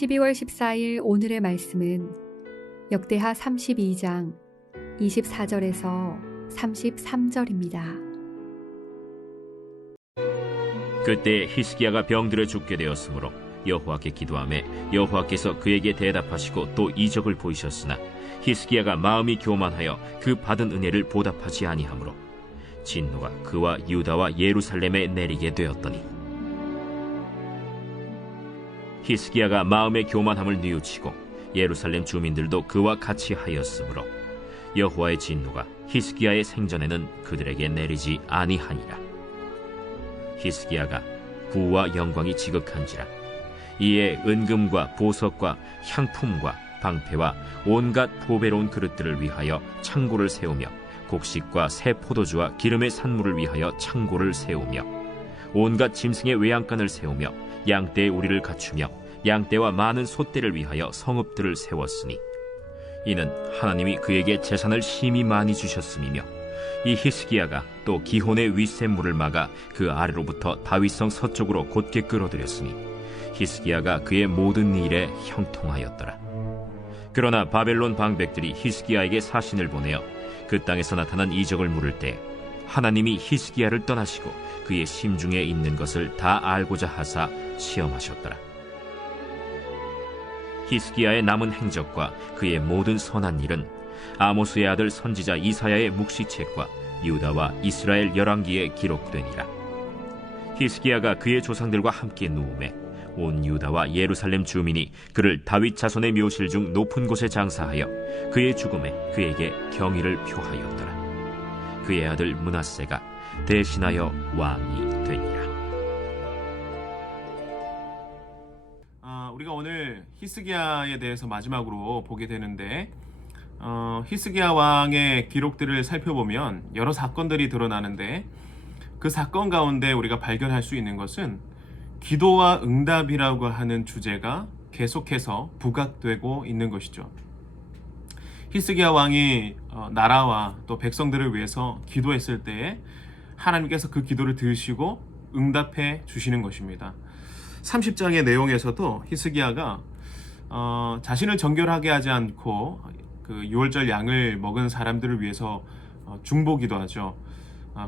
12월 14일 오늘의 말씀은 역대하 32장 24절에서 33절입니다. 그때 히스기야가 병들어 죽게 되었으므로 여호와께 기도하매 여호와께서 그에게 대답하시고 또 이적을 보이셨으나 히스기야가 마음이 교만하여 그 받은 은혜를 보답하지 아니하므로 진노가 그와 유다와 예루살렘에 내리게 되었더니 히스기야가 마음의 교만함을 뉘우치고 예루살렘 주민들도 그와 같이 하였으므로 여호와의 진노가 히스기야의 생전에는 그들에게 내리지 아니하니라. 히스기야가 부와 영광이 지극한지라 이에 은금과 보석과 향품과 방패와 온갖 보배로운 그릇들을 위하여 창고를 세우며 곡식과 새 포도주와 기름의 산물을 위하여 창고를 세우며 온갖 짐승의 외양간을 세우며 양떼의 우리를 갖추며 양떼와 많은 소떼를 위하여 성읍들을 세웠으니 이는 하나님이 그에게 재산을 심히 많이 주셨음이며 이 히스기야가 또 기혼의 윗샘물을 막아 그 아래로부터 다윗성 서쪽으로 곧게 끌어들였으니 히스기야가 그의 모든 일에 형통하였더라. 그러나 바벨론 방백들이 히스기야에게 사신을 보내어 그 땅에서 나타난 이적을 물을 때 하나님이 히스기야를 떠나시고 그의 심중에 있는 것을 다 알고자 하사 시험하셨더라. 히스기야의 남은 행적과 그의 모든 선한 일은 아모스의 아들 선지자 이사야의 묵시책과 유다와 이스라엘 열왕기에 기록되니라. 히스기야가 그의 조상들과 함께 누우매 온 유다와 예루살렘 주민이 그를 다윗 자손의 묘실 중 높은 곳에 장사하여 그의 죽음에 그에게 경의를 표하였더라. 그의 아들 므낫세가 대신하여 왕이 되니라. 우리가 오늘 히스기야에 대해서 마지막으로 보게 되는데 히스기야 왕의 기록들을 살펴보면 여러 사건들이 드러나는데 그 사건 가운데 우리가 발견할 수 있는 것은 기도와 응답이라고 하는 주제가 계속해서 부각되고 있는 것이죠. 히스기야 왕이 나라와 또 백성들을 위해서 기도했을 때에 하나님께서 그 기도를 들으시고 응답해 주시는 것입니다. 30장의 내용에서도 히스기야가 자신을 정결하게 하지 않고 그 유월절 양을 먹은 사람들을 위해서 중보기도 하죠.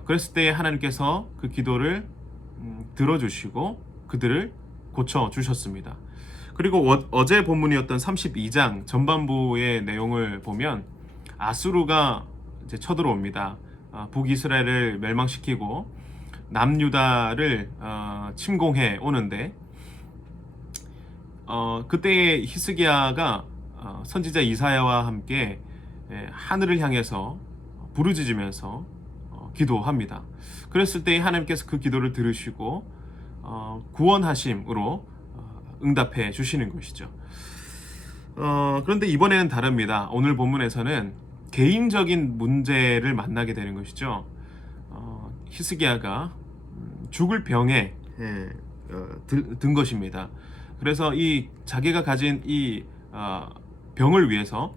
그랬을 때 하나님께서 그 기도를 들어주시고 그들을 고쳐주셨습니다. 그리고 어제 본문이었던 32장 전반부의 내용을 보면 아수르가 이제 쳐들어옵니다. 북이스라엘을 멸망시키고 남유다를 침공해 오는데 그때 히스기야가 선지자 이사야와 함께 하늘을 향해서 부르짖으면서 기도합니다. 그랬을 때 하나님께서 그 기도를 들으시고 구원하심으로 응답해 주시는 것이죠. 그런데 이번에는 다릅니다. 오늘 본문에서는 개인적인 문제를 만나게 되는 것이죠. 히스기야가 죽을 병에 든 것입니다. 그래서 이 자기가 가진 이 병을 위해서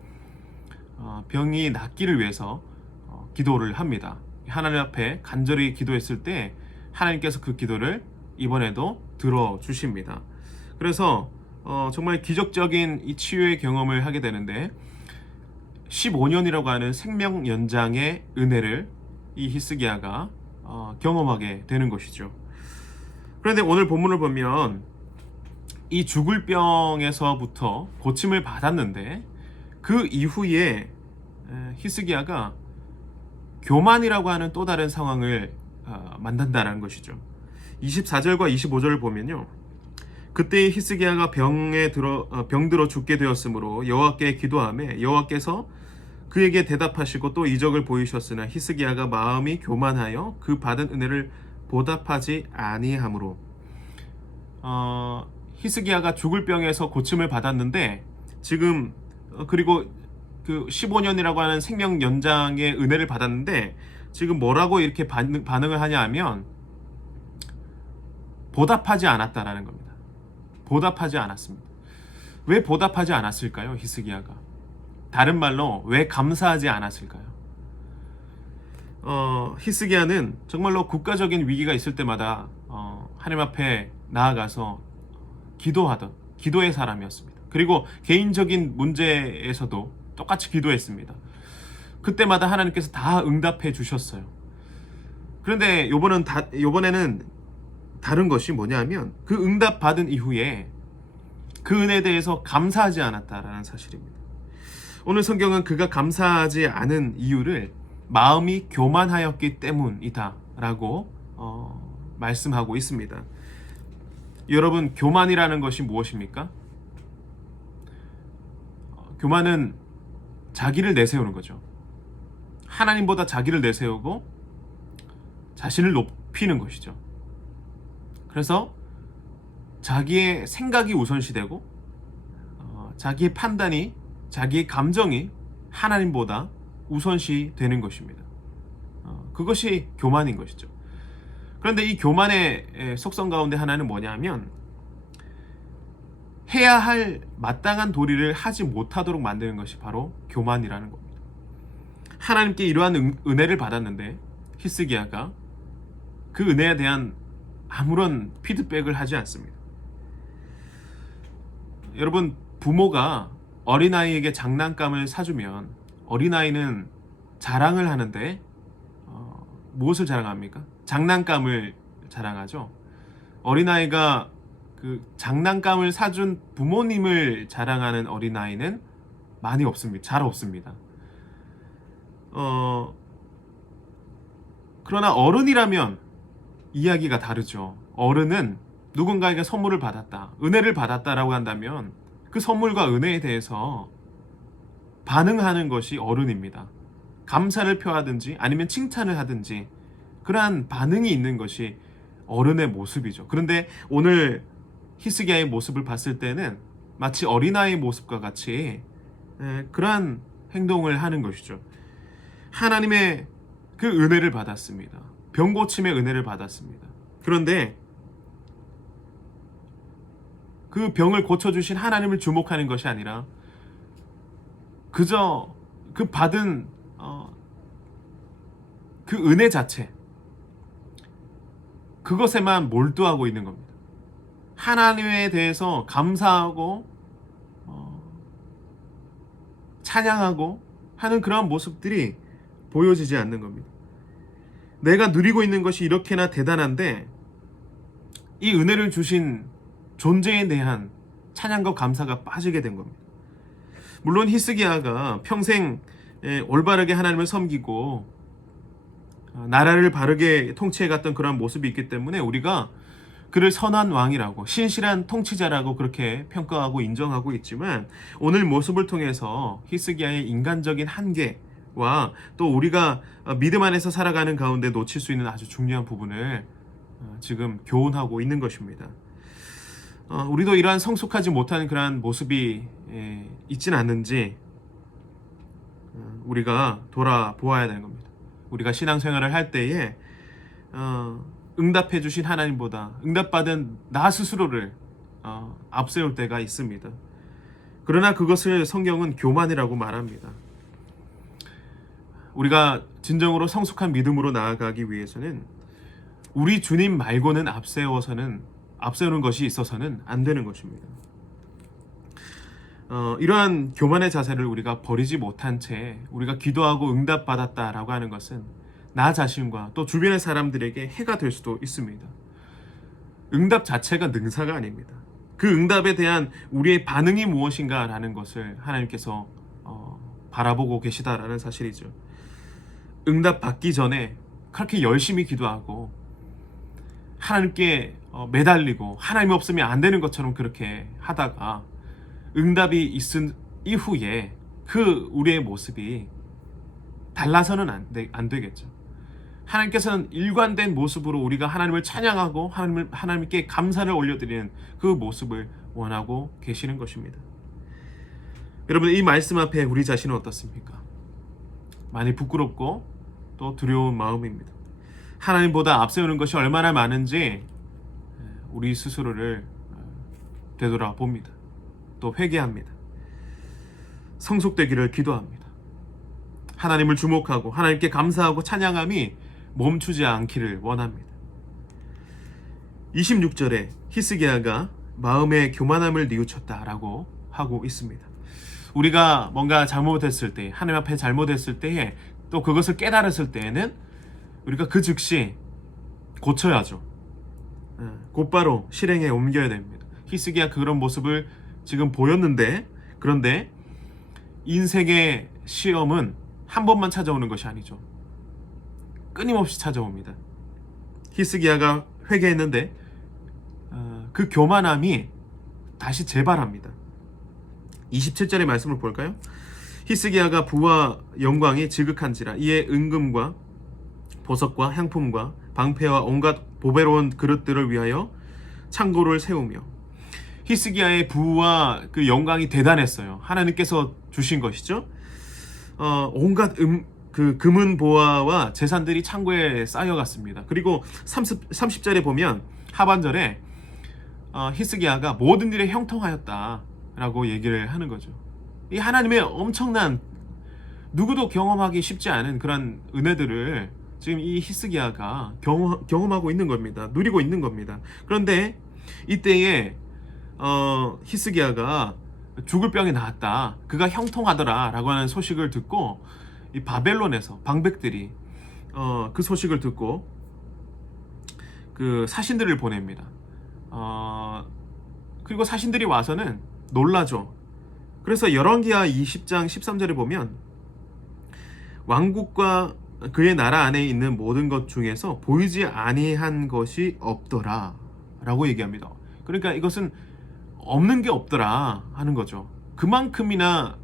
병이 낫기를 위해서 기도를 합니다. 하나님 앞에 간절히 기도했을 때 하나님께서 그 기도를 이번에도 들어주십니다. 그래서 정말 기적적인 이 치유의 경험을 하게 되는데 15년이라고 하는 생명 연장의 은혜를 이 히스기야가 경험하게 되는 것이죠. 그런데 오늘 본문을 보면 이 죽을 병에서부터 고침을 받았는데 그 이후에 히스기야가 교만이라고 하는 또 다른 상황을 만난다는 것이죠. 24절과 25절을 보면요. 그때 히스기야가 병들어 죽게 되었으므로 여호와께 기도하매 여호와께서 그에게 대답하시고 또 이적을 보이셨으나 히스기야가 마음이 교만하여 그 받은 은혜를 보답하지 아니하므로 히스기야가 죽을 병에서 고침을 받았는데 지금 그리고 그 15년이라고 하는 생명 연장의 은혜를 받았는데 지금 뭐라고 이렇게 반응을 하냐 하면 보답하지 않았다라는 겁니다. 보답하지 않았습니다. 왜 보답하지 않았을까요? 히스기야가 다른 말로 왜 감사하지 않았을까요? 히스기야는 정말로 국가적인 위기가 있을 때마다 하나님 앞에 나아가서 기도하던 기도의 사람이었습니다. 그리고 개인적인 문제에서도 똑같이 기도했습니다. 그때마다 하나님께서 다 응답해 주셨어요. 그런데 요번에는 다른 것이 뭐냐면 그 응답 받은 이후에 그 은혜에 대해서 감사하지 않았다라는 사실입니다. 오늘 성경은 그가 감사하지 않은 이유를 마음이 교만하였기 때문이다라고 말씀하고 있습니다. 여러분, 교만이라는 것이 무엇입니까? 교만은 자기를 내세우는 거죠. 하나님보다 자기를 내세우고 자신을 높이는 것이죠. 그래서 자기의 생각이 우선시되고 자기의 판단이, 자기의 감정이 하나님보다 우선시 되는 것입니다. 그것이 교만인 것이죠. 그런데 이 교만의 속성 가운데 하나는 뭐냐면 해야 할 마땅한 도리를 하지 못하도록 만드는 것이 바로 교만이라는 겁니다. 하나님께 이러한 은혜를 받았는데 히스기야가 그 은혜에 대한 아무런 피드백을 하지 않습니다. 여러분, 부모가 어린아이에게 장난감을 사주면 어린아이는 자랑을 하는데 무엇을 자랑합니까? 장난감을 자랑하죠. 어린아이가 그 장난감을 사준 부모님을 자랑하는 어린아이는 많이 없습니다. 잘 없습니다. 그러나 어른이라면 이야기가 다르죠. 어른은 누군가에게 선물을 받았다, 은혜를 받았다라고 한다면 그 선물과 은혜에 대해서 반응하는 것이 어른입니다. 감사를 표하든지 아니면 칭찬을 하든지 그러한 반응이 있는 것이 어른의 모습이죠. 그런데 오늘 히스기야의 모습을 봤을 때는 마치 어린아이의 모습과 같이 그러한 행동을 하는 것이죠. 하나님의 그 은혜를 받았습니다. 병고침의 은혜를 받았습니다. 그런데 그 병을 고쳐주신 하나님을 주목하는 것이 아니라 그저 그 받은 그 은혜 자체, 그것에만 몰두하고 있는 겁니다. 하나님에 대해서 감사하고 찬양하고 하는 그런 모습들이 보여지지 않는 겁니다. 내가 누리고 있는 것이 이렇게나 대단한데 이 은혜를 주신 존재에 대한 찬양과 감사가 빠지게 된 겁니다. 물론 히스기야가 평생 올바르게 하나님을 섬기고 나라를 바르게 통치해갔던 그런 모습이 있기 때문에 우리가 그를 선한 왕이라고, 신실한 통치자라고 그렇게 평가하고 인정하고 있지만 오늘 모습을 통해서 히스기야의 인간적인 한계와 또 우리가 믿음 안에서 살아가는 가운데 놓칠 수 있는 아주 중요한 부분을 지금 교훈하고 있는 것입니다. 우리도 이러한 성숙하지 못한 그러한 모습이 있지는 않는지 우리가 돌아보아야 되는 겁니다. 우리가 신앙생활을 할 때에 응답해 주신 하나님보다 응답받은 나 스스로를 앞세울 때가 있습니다. 그러나 그것을 성경은 교만이라고 말합니다. 우리가 진정으로 성숙한 믿음으로 나아가기 위해서는 우리 주님 말고는 앞세우는 것이 있어서는 안 되는 것입니다. 이러한 교만의 자세를 우리가 버리지 못한 채 우리가 기도하고 응답받았다라고 하는 것은 나 자신과 또 주변의 사람들에게 해가 될 수도 있습니다. 응답 자체가 능사가 아닙니다. 그 응답에 대한 우리의 반응이 무엇인가라는 것을 하나님께서 바라보고 계시다라는 사실이죠. 응답 받기 전에 그렇게 열심히 기도하고 하나님께 매달리고 하나님이 없으면 안 되는 것처럼 그렇게 하다가 응답이 있은 이후에 그 우리의 모습이 달라서는 안 되겠죠. 하나님께서는 일관된 모습으로 우리가 하나님을 찬양하고 하나님께 감사를 올려드리는 그 모습을 원하고 계시는 것입니다. 여러분, 이 말씀 앞에 우리 자신은 어떻습니까? 많이 부끄럽고 또 두려운 마음입니다. 하나님보다 앞세우는 것이 얼마나 많은지 우리 스스로를 되돌아봅니다. 또 회개합니다. 성숙되기를 기도합니다. 하나님을 주목하고 하나님께 감사하고 찬양함이 멈추지 않기를 원합니다. 26절에 히스기야가 마음의 교만함을 뉘우쳤다라고 하고 있습니다. 우리가 뭔가 잘못했을 때, 하나님 앞에 잘못했을 때에 또 그것을 깨달았을 때에는 우리가 그 즉시 고쳐야죠. 곧바로 실행에 옮겨야 됩니다. 히스기야 그런 모습을 지금 보였는데, 그런데 인생의 시험은 한 번만 찾아오는 것이 아니죠. 끊임없이 찾아옵니다. 히스기야가 회개했는데 그 교만함이 다시 재발합니다. 27절의 말씀을 볼까요? 히스기야가 부와 영광이 지극한지라 이에 은금과 보석과 향품과 방패와 온갖 보배로운 그릇들을 위하여 창고를 세우며, 히스기야의 부와 그 영광이 대단했어요. 하나님께서 주신 것이죠. 온갖 그 금은 보화와 재산들이 창고에 쌓여갔습니다. 그리고 30절에 보면 하반절에 히스기야가 모든 일에 형통하였다라고 얘기를 하는 거죠. 이 하나님의 엄청난, 누구도 경험하기 쉽지 않은 그런 은혜들을 지금 이 히스기야가 경험하고 있는 겁니다. 누리고 있는 겁니다. 그런데 이때에 히스기야가 죽을 병이 나았다, 그가 형통하더라 라고 하는 소식을 듣고 이 바벨론에서 방백들이 그 소식을 듣고 그 사신들을 보냅니다. 그리고 사신들이 와서는 놀라죠. 그래서 열왕기하 20장 13절에 보면 왕국과 그의 나라 안에 있는 모든 것 중에서 보이지 아니한 것이 없더라 라고 얘기합니다. 그러니까 이것은 없는 게 없더라 하는 거죠. 그만큼이나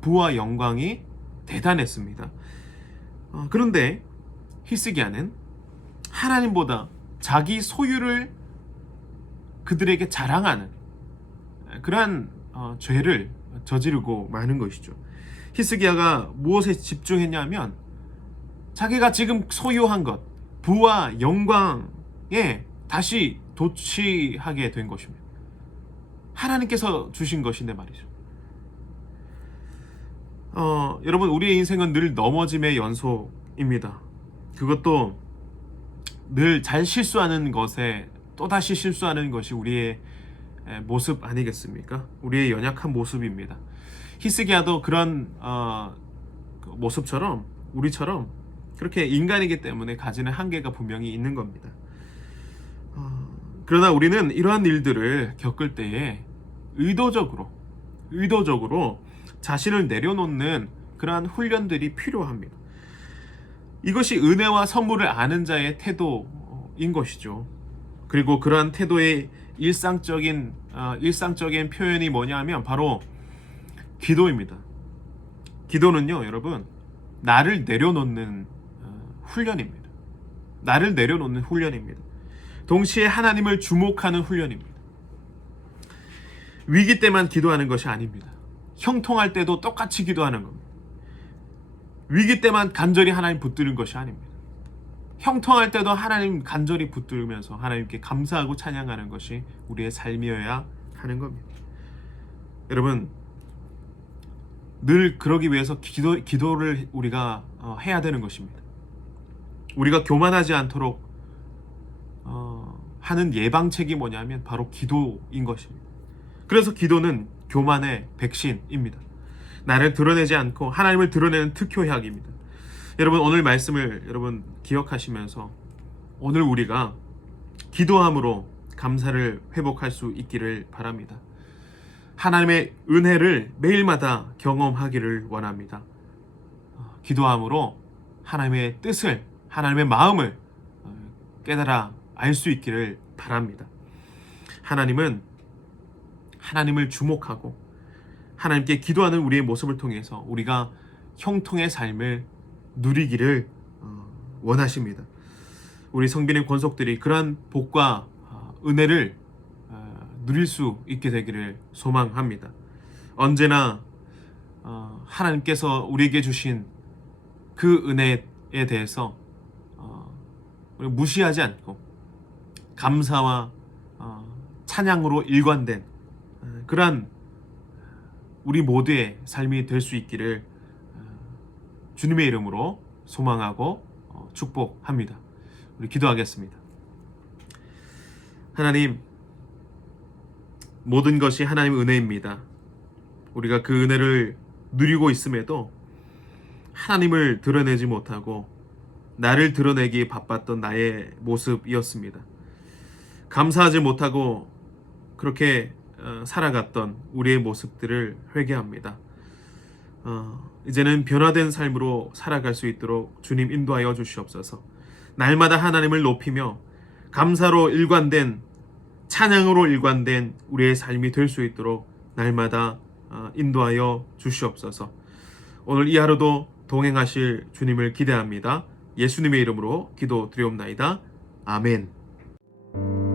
부와 영광이 대단했습니다. 그런데 히스기야는 하나님보다 자기 소유를 그들에게 자랑하는 그러한 죄를 저지르고 마는 것이죠. 히스기야가 무엇에 집중했냐면 자기가 지금 소유한 것, 부와 영광에 다시 도취하게 된 것입니다. 하나님께서 주신 것인데 말이죠. 여러분, 우리의 인생은 늘 넘어짐의 연속입니다. 그것도 늘 잘 실수하는 것에 또다시 실수하는 것이 우리의 모습 아니겠습니까? 우리의 연약한 모습입니다. 히스기야도 그런 모습처럼, 우리처럼 그렇게 인간이기 때문에 가지는 한계가 분명히 있는 겁니다. 그러나 우리는 이러한 일들을 겪을 때에 의도적으로 자신을 내려놓는 그러한 훈련들이 필요합니다. 이것이 은혜와 선물을 아는 자의 태도인 것이죠. 그리고 그러한 태도의 일상적인 표현이 뭐냐면 바로 기도입니다. 기도는요, 여러분, 나를 내려놓는 훈련입니다. 나를 내려놓는 훈련입니다. 동시에 하나님을 주목하는 훈련입니다. 위기 때만 기도하는 것이 아닙니다. 형통할 때도 똑같이 기도하는 겁니다. 위기 때만 간절히 하나님 붙드는 것이 아닙니다. 형통할 때도 하나님 간절히 붙들면서 하나님께 감사하고 찬양하는 것이 우리의 삶이어야 하는 겁니다. 여러분, 늘 그러기 위해서 기도를 우리가 해야 되는 것입니다. 우리가 교만하지 않도록 하는 예방책이 뭐냐면 바로 기도인 것입니다. 그래서 기도는 교만의 백신입니다. 나를 드러내지 않고 하나님을 드러내는 특효약입니다. 여러분, 오늘 말씀을 여러분 기억하시면서 오늘 우리가 기도함으로 감사를 회복할 수 있기를 바랍니다. 하나님의 은혜를 매일마다 경험하기를 원합니다. 기도함으로 하나님의 뜻을, 하나님의 마음을 깨달아 알 수 있기를 바랍니다. 하나님을 주목하고 하나님께 기도하는 우리의 모습을 통해서 우리가 형통의 삶을 누리기를 원하십니다. 우리 성빈의 권속들이 그러한 복과 은혜를 누릴 수 있게 되기를 소망합니다. 언제나 하나님께서 우리에게 주신 그 은혜에 대해서 무시하지 않고 감사와 찬양으로 일관된 그러한 우리 모두의 삶이 될 수 있기를 주님의 이름으로 소망하고 축복합니다. 우리 기도하겠습니다. 하나님, 모든 것이 하나님의 은혜입니다. 우리가 그 은혜를 누리고 있음에도 하나님을 드러내지 못하고 나를 드러내기에 바빴던 나의 모습이었습니다. 감사하지 못하고 그렇게 살아갔던 우리의 모습들을 회개합니다. 이제는 변화된 삶으로 살아갈 수 있도록 주님 인도하여 주시옵소서. 날마다 하나님을 높이며 감사로 일관된, 찬양으로 일관된 우리의 삶이 될 수 있도록 날마다 인도하여 주시옵소서. 오늘 이 하루도 동행하실 주님을 기대합니다. 예수님의 이름으로 기도드리옵나이다. 아멘.